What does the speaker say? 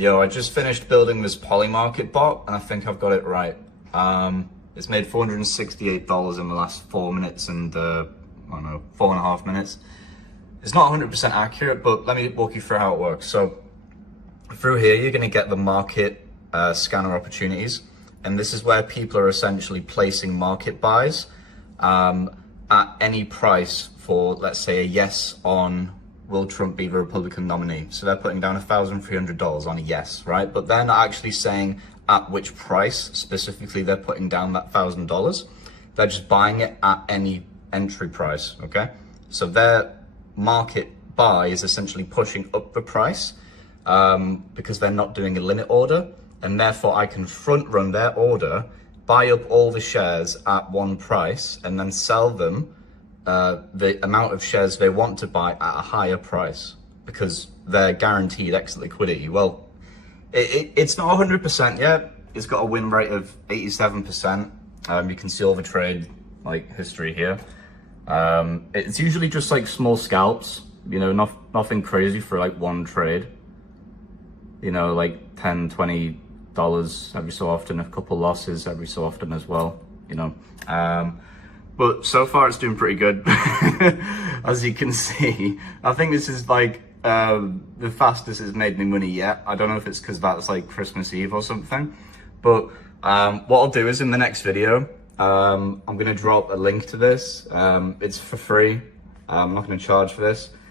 Yo, I just finished building this Polymarket bot, and I think I've got it right. It's made $468 in the last 4 minutes and, I don't know, 4.5 minutes. It's not 100% accurate, but let me walk you through how it works. So, through here, you're going to get the market scanner opportunities, and this is where people are essentially placing market buys at any price for, let's say, a yes on will Trump be the Republican nominee. So they're putting down $1,300 on a yes, right? But they're not actually saying at which price specifically they're putting down that $1,000. They're just buying it at any entry price, okay? So their market buy is essentially pushing up the price because they're not doing a limit order, and therefore I can front run their order, buy up all the shares at one price, and then sell them the amount of shares they want to buy at a higher price because they're guaranteed exit liquidity. Well, it's not 100% yet. It's got a win rate of 87%. You can see all the trade history here. It's usually just like small scalps, you know, nothing crazy for like one trade, you know, like $10, $20 every so often, a couple losses every so often as well, you know. But so far it's doing pretty good. As you can see, I think this is like the fastest it's made me money yet. I don't know if it's because that's like Christmas Eve or something, but what I'll do is in the next video, I'm gonna drop a link to this. It's for free. I'm not gonna charge for this.